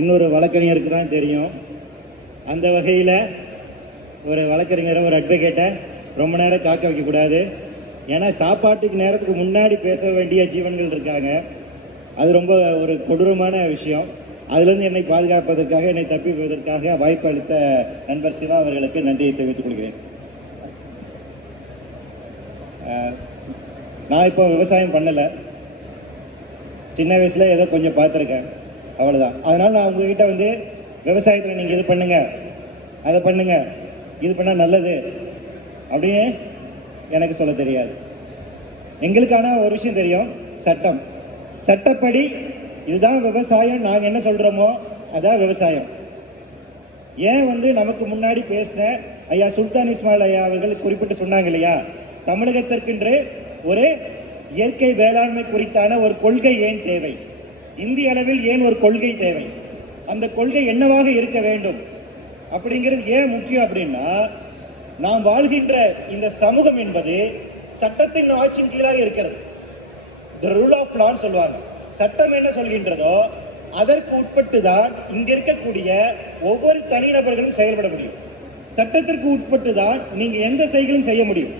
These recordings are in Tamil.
இன்னொரு வழக்கறிஞருக்கு தான் தெரியும். அந்த வகையில் ஒரு வழக்கறிஞரை, ஒரு அட்வொகேட்டை ரொம்ப நேரம் காக்க வைக்கக்கூடாது. ஏன்னா சாப்பாட்டுக்கு நேரத்துக்கு முன்னாடி பேச வேண்டிய ஜீவன்கள் இருக்காங்க. அது ரொம்ப ஒரு கொடூரமான விஷயம். அதிலிருந்து என்னை பாதுகாப்பதற்காக, என்னை தப்பிப்பதற்காக வாய்ப்பு அளித்த நண்பர் சிவா அவர்களுக்கு நன்றியை தெரிவித்துக் கொள்கிறேன். நான் இப்போ விவசாயம் பண்ணலை, சின்ன வயசில் ஏதோ கொஞ்சம் பார்த்துருக்கேன், அவ்வளோதான். அதனால் நான் உங்ககிட்ட விவசாயத்தில் நீங்கள் இது பண்ணுங்கள், அதை பண்ணுங்கள், இது பண்ணால் நல்லது அப்படின்னு எனக்கு சொல்ல தெரியாது. எங்களுக்கான ஒரு விஷயம் தெரியும், சட்டம். சட்டப்படி இதுதான் விவசாயம், நாங்கள் என்ன சொல்கிறோமோ அதான் விவசாயம். ஏன் நமக்கு முன்னாடி பேசின ஐயா சுல்தான் இஸ்மாயில் ஐயா அவர்கள் குறிப்பிட்டு சொன்னாங்க இல்லையா, தமிழகத்திற்கென்று ஒரு இயற்கை வேளாண்மை குறித்தான ஒரு கொள்கை ஏன் தேவை, இந்திய அளவில் ஏன் ஒரு கொள்கை தேவை, அந்த கொள்கை என்னவாக இருக்க வேண்டும் அப்படிங்கிறது ஏன் முக்கியம் அப்படின்னா, நாம் வாழ்கின்ற இந்த சமூகம் என்பது சட்டத்தின் ஆட்சியின் கீழாக இருக்கிறது. தி ரூல் ஆஃப் லான்னு சொல்லுவாங்க. சட்டம் என்ன சொல்கின்றதோ அதற்கு உட்பட்டு தான் இங்க இருக்கக்கூடிய ஒவ்வொரு தனிநபர்களும் செயல்பட முடியும். சட்டத்திற்கு உட்பட்டு தான் நீங்க எந்த செயலும் செய்ய முடியும்.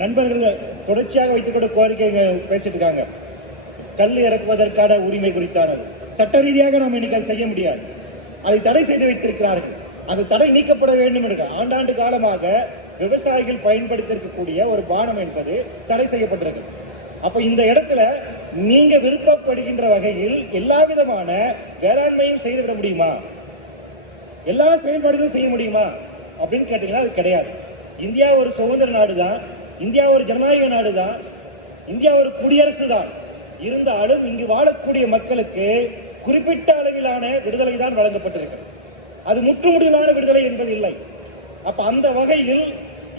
நண்பர்கள் தொடர்ச்சியாக வைத்துக்கொண்ட கோரிக்கை பேசிட்டு இருக்காங்க. கல் இறக்குவதற்கான உரிமை குறித்தானது சட்ட ரீதியாக நாம் இன்னைக்கு அதை செய்ய முடியாது. அதை தடை செய்து வைத்திருக்கிறார்கள். அந்த தடை நீக்கப்பட வேண்டும் என்று ஆண்டாண்டு காலமாக விவசாயிகள் பயன்படுத்தியிருக்கக்கூடிய ஒரு பானம் என்பது தடை செய்யப்பட்டிருக்கு. அப்ப இந்த இடத்துல நீங்க விருப்பப்படுகின்ற வகையில் எல்லா விதமான வேளாண்மையும் செய்துவிட முடியுமா, எல்லா செயல்பாடுகளும் செய்ய முடியுமா அப்படின்னு கேட்டீங்கன்னா அது கிடையாது. இந்தியா ஒரு சுதந்திர நாடு தான், இந்தியா ஒரு ஜனநாயக நாடு தான், இந்தியா ஒரு குடியரசு தான். இருந்தாலும் இங்கு வாழக்கூடிய மக்களுக்கு குறிப்பிட்ட அளவிலான விடுதலை தான் வழங்கப்பட்டிருக்கு. அது முற்றுமுடிவான விடுதலை என்பது இல்லை. அப்ப அந்த வகையில்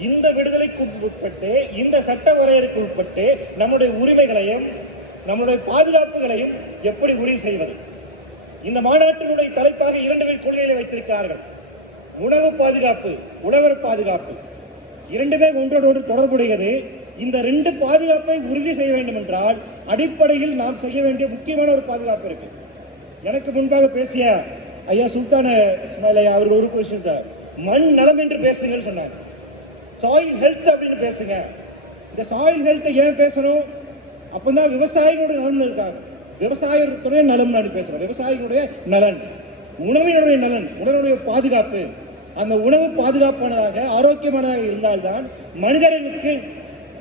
இந்த விடுதலைக்கு உட்பட்டு, இந்த சட்ட வரையறைக்கு உட்பட்டு நம்முடைய உரிமைகளையும் நம்முடைய பாதுகாப்புகளையும் எப்படி உறுதி செய்வது? இந்த மாநாட்டினுடைய தலைப்பாக 2 கொள்கைகளை வைத்திருக்கிறார்கள். உணவு பாதுகாப்பு, உழவர் பாதுகாப்பு, இரண்டுமே ஒன்றோடு தொடர்புடையது. இந்த 2 பாதுகாப்பை உறுதி செய்ய வேண்டும் என்றால் அடிப்படையில் நாம் செய்ய வேண்டிய முக்கியமான ஒரு பாதுகாப்பு இருக்கு. எனக்கு முன்பாக பேசிய ஐயா சுல்தான் இஸ்மாயில் ஐயா அவர்கள் ஒரு விஷயத்த மண் நலம் என்று பேசுங்கன்னு சொன்னாங்க. சாயில் ஹெல்த் அப்படின்னு பேசுங்க. இந்த சாயில் ஹெல்த்தை ஏன் பேசணும்? அப்பதான் விவசாயிகளுடைய நலன் இருக்காங்க. விவசாயத்துடைய நலம் நான் பேசுறேன். விவசாயிகளுடைய நலன், உணவினுடைய நலன், உணவுடைய பாதுகாப்பு. அந்த உணவு பாதுகாப்பானதாக ஆரோக்கியமானதாக இருந்தால்தான் மனிதர்களுக்கு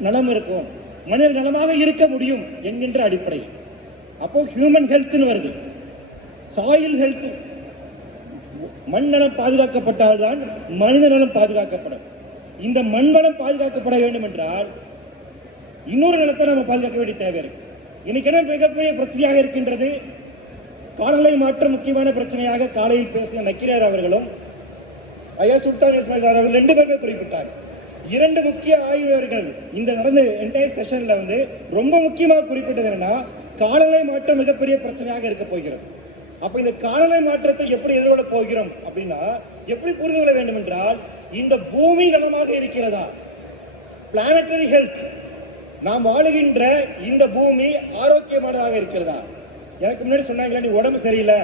நலம் இருக்கும், மனிதர் நலமாக இருக்க முடியும் என்கின்ற அடிப்படை. அப்போ ஹியூமன் ஹெல்த்னு வருது, சாயில் ஹெல்த். மண் நலம் பாதுகாக்கப்பட்டால்தான் மனித நலம் பாதுகாக்கப்படும். இந்த மண் வளம் பாதுகாக்கப்பட வேண்டும் என்றால் இன்னொரு நிலத்தை நம்ம பாதுகாக்க வேண்டிய தேவை இருக்கு. இன்னைக்கு என்ன மிகப்பெரிய பிரச்சனையாக இருக்கின்றது? காலநிலை மாற்றம் முக்கியமான பிரச்சனையாக காலையில் பேசிய நக்கீரர் அவர்களும் ஐயா சுல்தான் இஸ்மாயில் அவர்கள் 2 பேருமே குறிப்பிட்டார். 2 முக்கிய ஆய்வர்கள் இந்த நடந்த என்டையர் செஷன்ல ரொம்ப முக்கியமாக குறிப்பிட்டது என்னன்னா, காலநிலை மாற்றம் மிகப்பெரிய பிரச்சனையாக இருக்க போகிறது. அப்ப இந்த காலநிலை மாற்றத்தை எப்படி எதிர்கொள்ள போகிறோம் அப்படின்னா, எப்படி புரிந்து கொள்ள வேண்டும் என்றால், இந்த பூமி நலமாக இருக்கிறதா, பிளானட்டரி ஹெல்த், நாம் வாழுகின்ற இந்த பூமி ஆரோக்கியமானதாக இருக்கிறதா. எனக்கு முன்னாடி சொன்னாங்களா, நீ உடம்பு சரியில்லை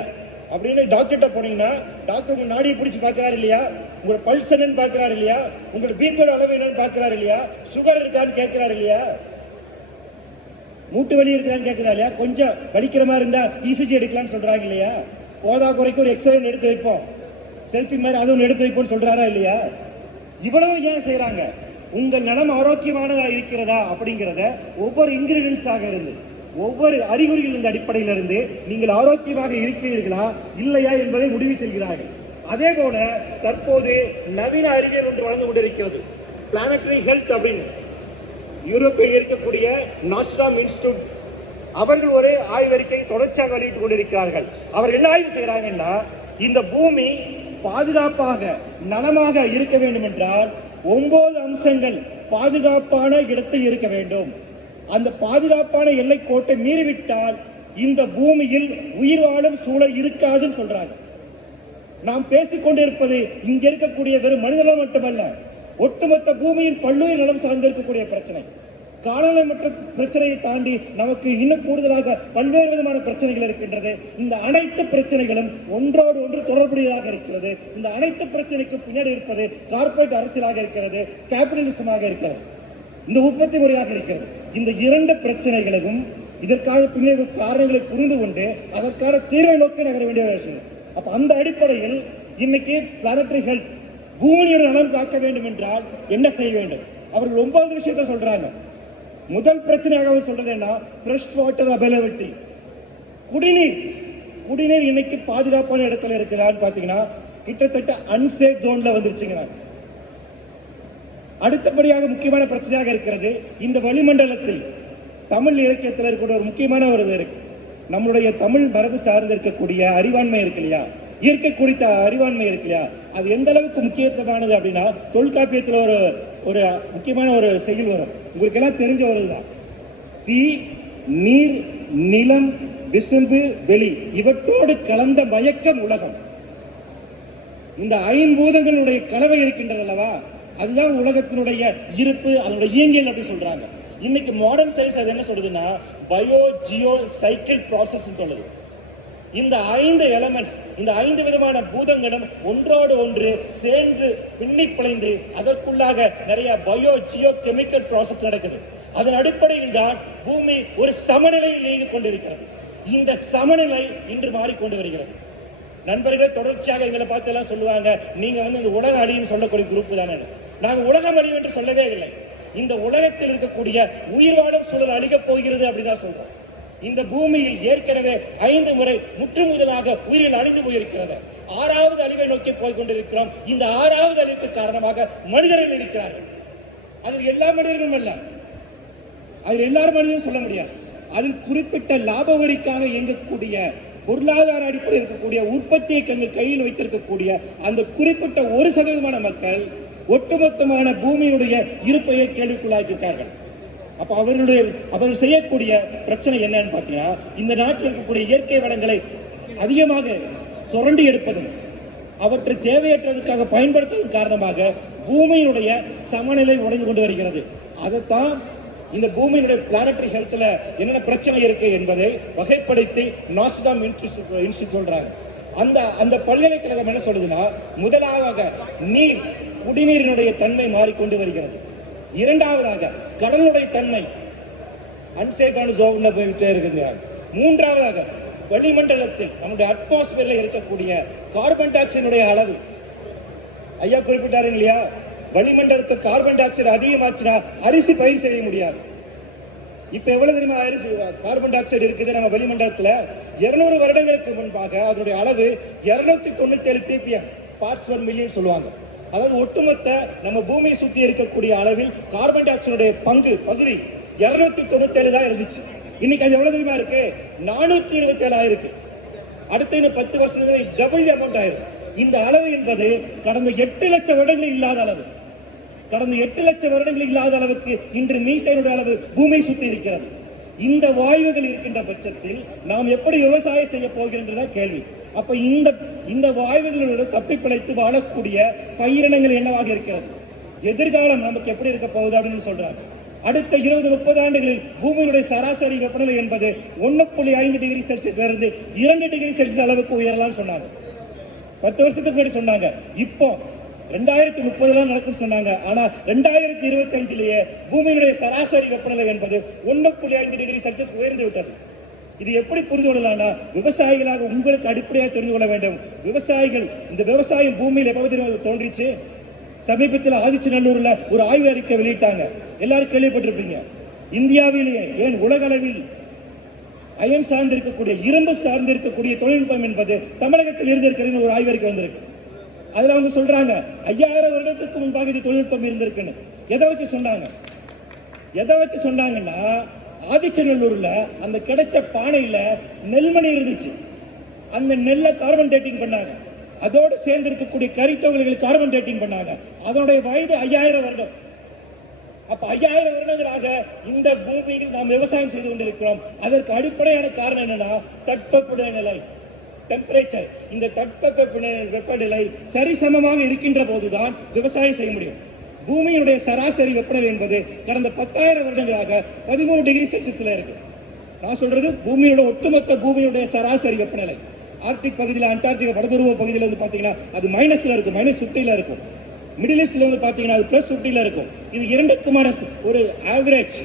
அப்படின்னு டாக்டர்கிட்ட போனீங்கன்னா டாக்டர் உங்க நாடியை பிடிச்சி பார்க்கிறாரு இல்லையா, உங்களோட பல்ஸ் என்னன்னு பார்க்கிறாரு இல்லையா, உங்களோட பிபி அளவு என்னன்னு பார்க்கிறாரு இல்லையா, சுகர் இருக்கான்னு கேட்கிறாரு இல்லையா, மூட்டு வலி இருக்குதான்னு கேட்குதா இல்லையா, கொஞ்சம் வலிக்கிற மாதிரி இருந்தா இசிஜி எடுக்கலான்னு சொல்றாங்க இல்லையா, போதா குறைக்கு ஒரு எக்ஸ்ரே எடுத்து வைப்போம், செல்ஃபி மாதிரி அது ஒன்று எடுத்து வைப்போம்னு சொல்றாரா இல்லையா. இவ்வளவு ஏன் செய்யறாங்க? உங்கள் நலம் ஆரோக்கியமானதா இருக்கிறதா அப்படிங்கிறத ஒவ்வொரு இன்கிரீடியன்ஸாக இருந்து, ஒவ்வொரு அறிகுறிகள் இருந்த அடிப்படையில் இருந்து நீங்கள் ஆரோக்கியமாக இருக்கிறீர்களா இல்லையா என்பதை முடிவு செய்கிறார்கள். அதே போல தற்போது நவீன அறிவியல் ஒன்று வளர்ந்து கொண்டிருக்கிறது, பிளானட்டரி ஹெல்த் அப்படின்னு. யூரோப்பில் இருக்கக்கூடிய நாஸ்டாம் இன்ஸ்டிடியூட் அவர்கள் ஒரு ஆய்வறிக்கை தொடர்ச்சியாக வெளியிட்டுக் கொண்டிருக்கிறார்கள். அவர் என்ன ஆய்வு செய்கிறாங்கன்னா, இந்த பூமி பாதுகாப்பாக நலமாக இருக்க வேண்டும் என்றால் 9 அம்சங்கள் பாதுகாப்பான இடத்தில் இருக்க வேண்டும். அந்த பாதுகாப்பான எல்லை கோட்டை மீறிவிட்டால் இந்த பூமியில் உயிர் வாழும் சூழல் இருக்காதுன்னு சொல்றாங்க. நாம் பேசிக்கொண்டிருப்பது இங்க இருக்கக்கூடிய வெறும் மனிதநலம் மட்டுமல்ல, ஒட்டுமொத்த பூமியின் பல்லுயிர் நலம் சார்ந்திருக்கக்கூடிய பிரச்சனை. காலநிலை பிரச்சனையை தாண்டி நமக்கு இன்னும் கூடுதலாக பல்வேறு விதமான பிரச்சனைகள் இருக்கின்றது. இந்த அனைத்து பிரச்சனைகளும் ஒன்றோடு ஒன்று தொடர்புடையதாக இருக்கிறது. இந்த அனைத்து பிரச்சனைக்கும் பின்னாடி இருப்பது கார்ப்பரேட் அரசியலாக இருக்கிறது, கேபிட்டலிசமாக இருக்கிறது, இந்த உற்பத்தி முறையாக இருக்கிறது. இந்த இரண்டு பிரச்சனைகளும் இதற்காக பின்னாடி காரணங்களை புரிந்து கொண்டு அதற்கான தீர்வை நோக்கி நகர வேண்டிய விஷயம். அப்ப அந்த அடிப்படையில் இன்னைக்கு பிளானட்டரி ஹெல்த், பூமியோட நலம் காக்க வேண்டும் என்றால் என்ன செய்ய வேண்டும்? அவர்கள் 9 விஷயத்தை சொல்றாங்க. முதல் பிரச்சனையாக அவர் சொல்றது என்ன? ஃப்ரெஷ் வாட்டர் அவைலபிலிட்டி, குடிநீர். குடிநீர் இன்னைக்கு பாதுகாப்பான இடத்துல இருக்குதான்னு பாத்தீங்கன்னா கிட்டத்தட்ட அன்சேஃப் ஜோன்ல வந்துருச்சுங்க. அடுத்தபடியாக முக்கியமான பிரச்சனையாக இருக்கிறது இந்த வளிமண்டலத்தில் தமிழ் இலக்கியத்தில் இருக்கிற ஒரு முக்கியமான ஒரு இது இருக்கு. நம்மளுடைய தமிழ் மரபு சார்ந்து இருக்கக்கூடிய அறிவாண்மை இருக்கு இல்லையா, இயற்கை குறித்த அறிவாண்மை இருக்கு இல்லையா, அது எந்த அளவுக்கு முக்கியத்துவமானது அப்படின்னா தொல்காப்பியத்தில் ஒரு ஒரு முக்கியமான ஒரு செயல் வரும், உங்களுக்கு எல்லாம் தெரிஞ்ச ஒரு இதுதான். தீ, நீர், நிலம், விசும்பு, வெளி இவற்றோடு கலந்த மயக்கம் உலகம். இந்த ஐம்பூதங்களுடைய கலவை இருக்கின்றது அல்லவா, அதுதான் உலகத்தினுடைய இருப்பு, அதனுடைய இயங்கியல் அப்படி சொல்றாங்க. இன்னைக்கு மாடர்ன் சயின்ஸ் அது என்ன சொல்றதுன்னா பயோ ஜியோ சைக்கிள் ப்ராசஸ் சொல்லுது. இந்த 5 எலமெண்ட்ஸ், இந்த 5 விதமான பூதங்களும் ஒன்றோடு ஒன்று சேர்ந்து பின்னி பிழைந்து அதற்குள்ளாக நிறைய பயோ ஜியோ கெமிக்கல் ப்ராசஸ் நடக்குது. அதன் அடிப்படையில் தான் பூமி ஒரு சமநிலையில் இயங்கிக் கொண்டிருக்கிறது. இந்த சமநிலை இன்று மாறிக்கொண்டு வருகிறது. நண்பர்களே தொடர்ச்சியாக எங்களை பார்த்து எல்லாம் சொல்லுவாங்க, நீங்க இந்த உலக அழின்னு சொல்லக்கூடிய குரூப் தானே. நாங்கள் உலகம் அழிவு என்று சொல்லவே இல்லை. இந்த உலகத்தில் இருக்கக்கூடிய உயிர் வாழும் சூழல் அழிக்கப் போகிறது அப்படிதான் சொல்றோம். இந்த பூமியில் ஏற்கனவே 5 முறை முற்றுமுதலாக உயிரில் அழிந்து போயிருக்கிறது. 6வது அழிவை நோக்கி போய் கொண்டிருக்கிறோம். இந்த 6வது அழிவுக்கு காரணமாக மனிதர்கள் இருக்கிறார்கள். அதில் எல்லா மனிதர்களும் அல்ல, அதில் எல்லாரும் மனிதரும் சொல்ல முடியாது. அதில் குறிப்பிட்ட லாப வரிக்காக இயங்கக்கூடிய பொருளாதார அடிப்படையில் இருக்கக்கூடிய உற்பத்தியை தங்கள் கையில் வைத்திருக்கக்கூடிய அந்த குறிப்பிட்ட 1% மக்கள் ஒட்டுமொத்தமான பூமியுடைய இருப்பையை கேள்விக்குள்ளாக்கியிருக்கார்கள். அப்ப அவர்கள் செய்யக்கூடிய பிரச்சனை என்னன்னு பார்த்தீங்கன்னா, இந்த நாட்டில் இருக்கக்கூடிய இயற்கை வளங்களை அதிகமாக சுரண்டி எடுப்பதும் அவற்றை தேவையற்றதுக்காக பயன்படுத்துவதன் காரணமாக பூமியினுடைய சமநிலை உடைந்து கொண்டு வருகிறது. அதைத்தான் இந்த பூமியினுடைய பிளானட்டரி ஹெல்த்ல என்னென்ன பிரச்சனை இருக்கு என்பதை வகைப்படுத்தி நாஸ்டாம் இன்ஸ்டிடியூட் சொல்றாங்க. அந்த பல்கலைக்கழகம் என்ன சொல்லுதுன்னா, முதலாவதாக நீர், குடிநீரினுடைய தன்மை மாறிக்கொண்டு வருகிறது. இரண்டாவதாக கடலுடைய தன்மை அன்சேஃபான ஜோன்ல போயிட்டே இருக்குங்க. மூன்றாவதாக வளிமண்டலத்தில் நம்முடைய அட்மாஸ்பியர்ல இருக்கக்கூடிய கார்பன் டை ஆக்சைடுடைய அளவு, ஐயா குறிப்பிட்டாரு இல்லையா, வளிமண்டலத்தில் கார்பன் டை ஆக்சைடு அதிகமாச்சுன்னா அரிசி பயிர் செய்ய முடியாது. இப்ப எவ்வளவு தெரியுமா அரிசி கார்பன் டை ஆக்சைடு இருக்குது நம்ம வளிமண்டலத்துல? 200 வருடங்களுக்கு முன்பாக அதனுடைய அளவு 297 ppm பார்ட்ஸ் பெர் மில்லியன் சொல்லுவாங்க. அதாவது ஒட்டுமொத்த நம்ம பூமியை சுற்றி இருக்கக்கூடிய அளவில் கார்பன் டை ஆக்சைடுடைய பகுதி 297 தான் இருந்துச்சு. இன்னைக்கு அது எவ்வளவு தெரியுமா இருக்கு? 427 ஆயிருக்கு. அடுத்த இன்னும் 10 வருஷத்துல டபுள் அமௌண்ட் ஆயிருக்கு. இந்த அளவு என்பது கடந்த 8 லட்சம் வருடங்கள் இல்லாத அளவு. கடந்த 8 லட்சம் வருடங்கள் இல்லாத அளவுக்கு இன்று மீத்தேனுடைய அளவு பூமியை சுற்றி இருக்கிறது. இந்த வாயுகள் இருக்கின்ற பட்சத்தில் நாம் எப்படி விவசாயம் செய்ய போகிறோம் கேள்வி. அப்ப இந்த வாயுகளோடு தப்பி பிழைத்து வாழக்கூடிய பயிரினங்கள் என்னவாக இருக்கிறது? எதிர்காலம் நமக்கு எப்படி இருக்க போகுது அப்படின்னு சொல்றாங்க. அடுத்த 20-30 ஆண்டுகளில் பூமியினுடைய சராசரி வெப்பநிலை என்பது 1.5 டிகிரி செல்சியஸ்ல இருந்து 2 டிகிரி செல்சியஸ் அளவுக்கு உயரலாம்னு சொன்னாங்க. 10 வருஷத்துக்கு முன்னாடி சொன்னாங்க. இப்போ 2030 நடக்கும் சொன்னாங்க. ஆனா 2025 பூமியினுடைய சராசரி வெப்பநிலை என்பது 1.5 டிகிரி செல்சியஸ் உயர்ந்து விட்டது. இது எப்படி புரிந்து கொள்ளலாம்னா, விவசாயிகளாக உங்களுக்கு அடிப்படையாக தெரிந்து கொள்ள வேண்டும். விவசாயிகள், இந்த விவசாயம் பூமியில் எப்ப தோன்றிச்சு? சமீபத்தில் ஆதிச்சநல்லூர்ல ஒரு ஆய்வு அறிக்கை வெளியிட்டாங்க. எல்லாரும் கேள்விப்பட்டிருப்பீங்க. இந்தியாவிலேயே ஏன் உலக அளவில் அயன் சார்ந்து இருக்கக்கூடிய, இரும்பு சார்ந்து இருக்கக்கூடிய தொழில்நுட்பம் என்பது தமிழகத்தில் இருந்திருக்கிறது ஒரு ஆய்வு அறிக்கை வந்திருக்கு. அதுல அவங்க சொல்றாங்க 5000 வருடத்துக்கு முன்பாக இது தொழில்நுட்பம் இருந்திருக்குன்னு. எதை வச்சு சொன்னாங்கன்னா, ஆதிச்சநல்லூர்ல அந்த கிடைச்ச பானையில நெல்மணி இருந்துச்சு. அந்த நெல்லை கார்பன் டேட்டிங் பண்ணாங்க. அதோடு சேர்ந்து இருக்கக்கூடிய கரித்தொகைகள் கார்பன் டேட்டிங் பண்ணாங்க. அதனுடைய வயது 5000 வருடம். அப்ப 5000 வருடங்களாக இந்த பூமியில் நாம் விவசாயம் செய்து கொண்டிருக்கிறோம். அதற்கு அடிப்படையான காரணம் என்னன்னா, தட்பவெப்ப நிலை, டெம்பரேச்சர். இந்த தட்பவெப்ப வெப்பநிலை சரிசமமாக இருக்கின்ற போதுதான் விவசாயம் செய்ய முடியும். பூமியினுடைய சராசரி வெப்பநிலை என்பது கடந்த 10,000 வருடங்களாக 13 டிகிரி செல்சியஸ்ல இருக்கு. நான் சொல்றது பூமியோட ஒட்டுமொத்த பூமியுடைய சராசரி வெப்பநிலை. ஆர்டிக் பகுதியில், அண்டார்டிகா வடதுருவ பகுதியில் வந்து பார்த்தீங்கன்னா அது மைனஸ்ல இருக்கும், -50 இருக்கும். மிடில் ஈஸ்ட்ல வந்து பார்த்தீங்கன்னா அது +50 இருக்கும். இது இரண்டுக்குமான ஒரு ஆவரேஜ்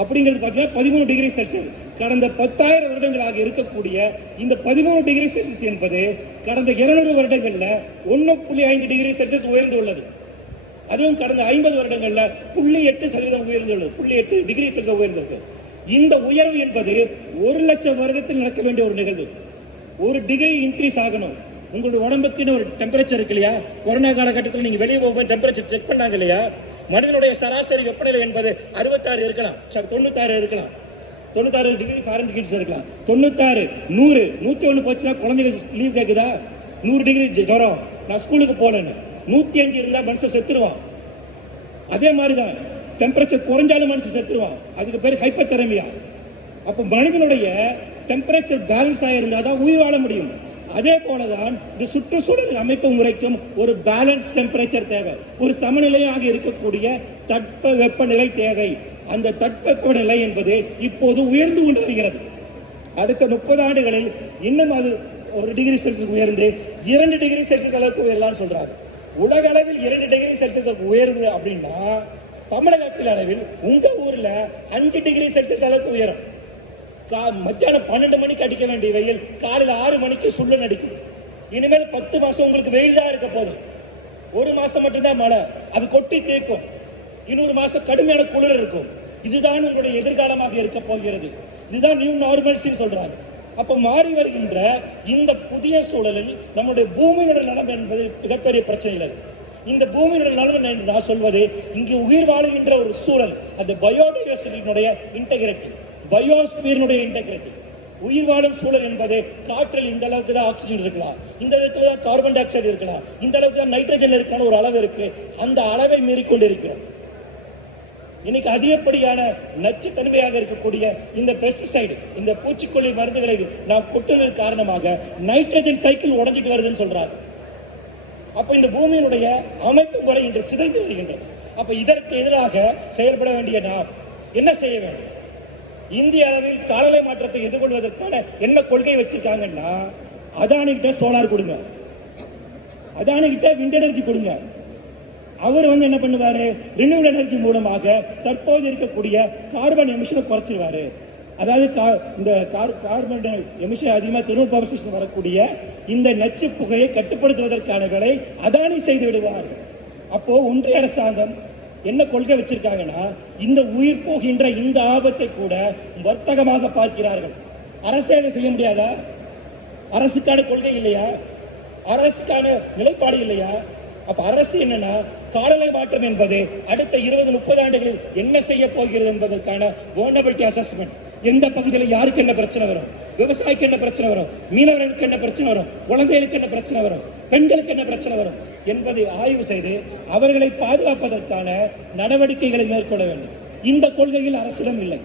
அப்படிங்கிறது பார்த்தீங்கன்னா 13 டிகிரி செல்சியஸ். கடந்த 10,000 வருடங்களாக இருக்கக்கூடிய இந்த 13 டிகிரி செல்சியஸ் என்பது கடந்த 200 வருடங்களில் 1.5 டிகிரி செல்சியஸ் உயர்ந்துள்ளது. அதுவும் கடந்த 50 வருடங்கள்ல 0.8% உயர்ந்துள்ளது. 0.8 டிகிரி செல்சியஸ் உயர்ந்திருக்கு. இந்த உயர்வு என்பது 1,00,000 வருடத்தில் நடக்க வேண்டிய ஒரு நிகழ்வு. 1 டிகிரி இன்க்ரீஸ் ஆகணும். உங்களுடைய உடம்புக்குன்னு ஒரு டெம்பரேச்சர் இருக்கு இல்லையா? கொரோனா காலகட்டத்தில் நீங்க வெளியே போகும்போது டெம்பரேச்சர் செக் பண்ணாங்க இல்லையா? மனிதனுடைய சராசரி வெப்பநிலை என்பது 66 இருக்கலாம், 96 இருக்கலாம், 96 டிகிரி ஃபாரன்ஹீட் இருக்கலாம். 96, 100, 101 போச்சுன்னா குழந்தைங்க லீவ் கேட்குதா? 100 டிகிரி ஜுரம், நான் ஸ்கூலுக்கு போகலன்னு. 105 இருந்தால் மனுஷன் செத்துருவான். அதே மாதிரி தான் டெம்பரேச்சர் குறைஞ்சாலும் மனுஷன் செத்துருவான். அதுக்கு பேர் ஹைப்போதெர்மியா. அப்போ மனிதனுடைய டெம்பரேச்சர் பேலன்ஸ் ஆகியிருந்தால் தான் உயிர் வாழ முடியும். அதே போலதான் இந்த சுற்றுச்சூழல் அமைப்பு முறைக்கும் ஒரு பேலன்ஸ் டெம்பரேச்சர் தேவை, ஒரு சமநிலையாக இருக்கக்கூடிய தட்ப வெப்பநிலை தேவை. அந்த தட்பவெப்பநிலை என்பது இப்போது உயர்ந்து கொண்டு வருகிறது. அடுத்த 30 ஆண்டுகளில் இன்னும் அது 1 டிகிரி செல்சியஸ் உயர்ந்து 2 டிகிரி செல்சியஸ் அளவுக்கு உயரலாம்னு சொல்றாங்க. உலக அளவில் 2 டிகிரி செல்சியஸ் உயருது அப்படின்னா தமிழகத்தில் அளவில் உங்க ஊர்ல 5 டிகிரி செல்சியஸ் அளவுக்கு உயரும். மத்தியானம் 12 மணிக்கு அடிக்க வேண்டிய வெயில் காலையில் 6 மணிக்கு சுள்ளன் அடிக்கும். இனிமேல் 10 மாசம் உங்களுக்கு வெயில் தான் இருக்க போதும். 1 மாசம் மட்டும்தான் மழை, அது கொட்டி தேக்கும். இன்னொரு மாசம் கடுமையான குளிர் இருக்கும். இதுதான் உங்களுடைய எதிர்காலமாக இருக்க போகிறது. இதுதான் நியூ நார்மல்ஸ்னு சொல்றாங்க. அப்போ மாறி வருகின்ற இந்த புதிய சூழலில் நம்முடைய பூமியினுடைய நலம் என்பது மிகப்பெரிய பிரச்சனையில் இருக்கு. இந்த பூமியினுடைய நலம் என்று நான் சொல்வது இங்கு உயிர் வாழுகின்ற ஒரு சூழல், அந்த பயோடைவர்சிட்டியினுடைய இன்டெகிரிட்டி, பயோஸ்பியரினுடைய இன்டெகிரிட்டி. உயிர் வாழும் சூழல் என்பது காற்றில் இந்த அளவுக்கு தான் ஆக்சிஜன் இருக்கலாம், இந்த அளவுக்கு தான் கார்பன் டை ஆக்சைடு இருக்கலாம், இந்த அளவுக்கு தான் நைட்ரஜன் இருக்கான ஒரு அளவு இருக்கு. அந்த அளவை மீறிக்கொண்டு இருக்கிறோம். இன்னைக்கு அதிகப்படியான நச்சுத்தன்மையாக இருக்கக்கூடிய இந்த பெஸ்டிசைடு, இந்த பூச்சிக்கொல்லி மருந்துகளை நாம் கொட்டுவதன் காரணமாக நைட்ரஜன் சைக்கிள் உடைஞ்சிட்டு வருதுன்னு சொல்றாங்க. அப்ப இந்த பூமியினுடைய அமைப்பு முறை இன்று சிதைந்து வருகின்றது. அப்ப இதற்கு எதிராக செயல்பட வேண்டிய நாம் என்ன செய்ய வேண்டும்? இந்திய அளவில் காலநிலை மாற்றத்தை எதிர்கொள்வதற்கான என்ன கொள்கை வச்சிருக்காங்கன்னா, அதானி கிட்ட சோலார் கொடுங்க, அதானி கிட்ட விண்ட் எனர்ஜி கொடுங்க. அவர் என்ன பண்ணுவாரு? ரினியூவல் எனர்ஜி மூலமாக தற்போது இருக்கக்கூடிய கார்பன் எமிஷனை குறைச்சிருவாரு. அதாவது இந்த கார்பன் எமிஷன் அதிகமாக தெர்மல் பவர் ஸ்டேஷன் வரக்கூடிய இந்த நச்சு புகையை கட்டுப்படுத்துவதற்கான வேலை அதானி செய்து விடுவார். அப்போ ஒன்றிய அரசாங்கம் என்ன கொள்கை வச்சிருக்காங்கன்னா, இந்த உயிர் போகின்ற இந்த ஆபத்தை கூட வர்த்தகமாக பார்க்கிறார்கள். அரசே அதை செய்ய முடியாதா? அரசுக்கான கொள்கை இல்லையா? அரசுக்கான நிலைப்பாடு இல்லையா? அப்ப அரசு என்னன்னா, காலநிலை மாற்றம் என்பது அடுத்த 20-30 ஆண்டுகளில் என்ன செய்ய போகிறது என்பதற்கான வல்னரபிலிட்டி அசஸ்மெண்ட். எந்த பகுதியில் யாருக்கு என்ன பிரச்சனை வரும், விவசாயிக்கு என்ன பிரச்சனை வரும், மீனவர்களுக்கு என்ன பிரச்சனை வரும், குழந்தைகளுக்கு என்ன பிரச்சனை வரும், பெண்களுக்கு என்ன பிரச்சனை வரும் என்பதை ஆய்வு செய்து அவர்களை பாதுகாப்பதற்கான நடவடிக்கைகளை மேற்கொள்ள வேண்டும். இந்த கொள்கையில் அரசிடம் இல்லை.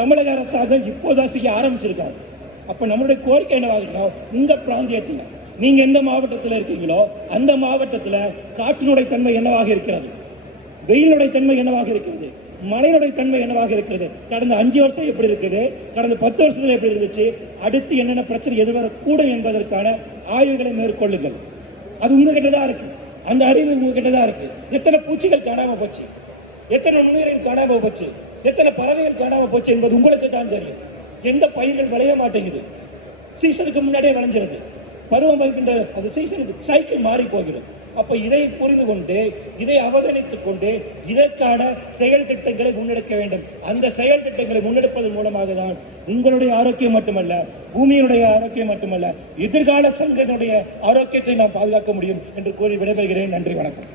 தமிழக அரசாங்கம் இப்போதான் செய்ய ஆரம்பிச்சிருக்காங்க. அப்ப நம்மளுடைய கோரிக்கை என்னவாக, உங்க பிராந்தியத்தில் நீங்க எந்த மாவட்டத்தில் இருக்கீங்களோ அந்த மாவட்டத்தில் காற்றினுடைய தன்மை என்னவாக இருக்கிறது, வெயிலுடைய தன்மை என்னவாக இருக்கிறது, மழையுடைய தன்மை என்னவாக இருக்கிறது, கடந்த 5 வருஷம் எப்படி இருக்குது, கடந்த 10 வருஷத்துல எப்படி இருந்துச்சு, அடுத்து என்னென்ன பிரச்சனை எதிர்வரக்கூடும் என்பதற்கான ஆய்வுகளை மேற்கொள்ளுங்கள். அது உங்ககிட்ட தான் இருக்கு, அந்த அறிவு உங்ககிட்ட தான் இருக்கு. எத்தனை பூச்சிகள் காணாம போச்சு, எத்தனை நுண்ணுயிர்கள் காணாம போச்சு, எத்தனை பறவைகள் காணாம போச்சு என்பது உங்களுக்கு தான் தெரியும். எந்த பயிர்கள் விளைய மாட்டேங்குது, சீசனுக்கு முன்னாடியே விளைஞ்சிருது, பருவம் வருகின்ற அது சீசனுக்கு சைக்கிள் மாறி போகிறது. அப்ப இதை புரிந்து கொண்டு, இதை அவதானித்துக் கொண்டு இதற்கான செயல் திட்டங்களை முன்னெடுக்க வேண்டும். அந்த செயல் திட்டங்களை முன்னெடுப்பதன் மூலமாக தான் உங்களுடைய ஆரோக்கியம் மட்டுமல்ல, பூமியினுடைய ஆரோக்கியம் மட்டுமல்ல, எதிர்கால சங்கத்தினுடைய ஆரோக்கியத்தை நாம் பாதுகாக்க முடியும் என்று கூறி விடைபெறுகிறேன். நன்றி, வணக்கம்.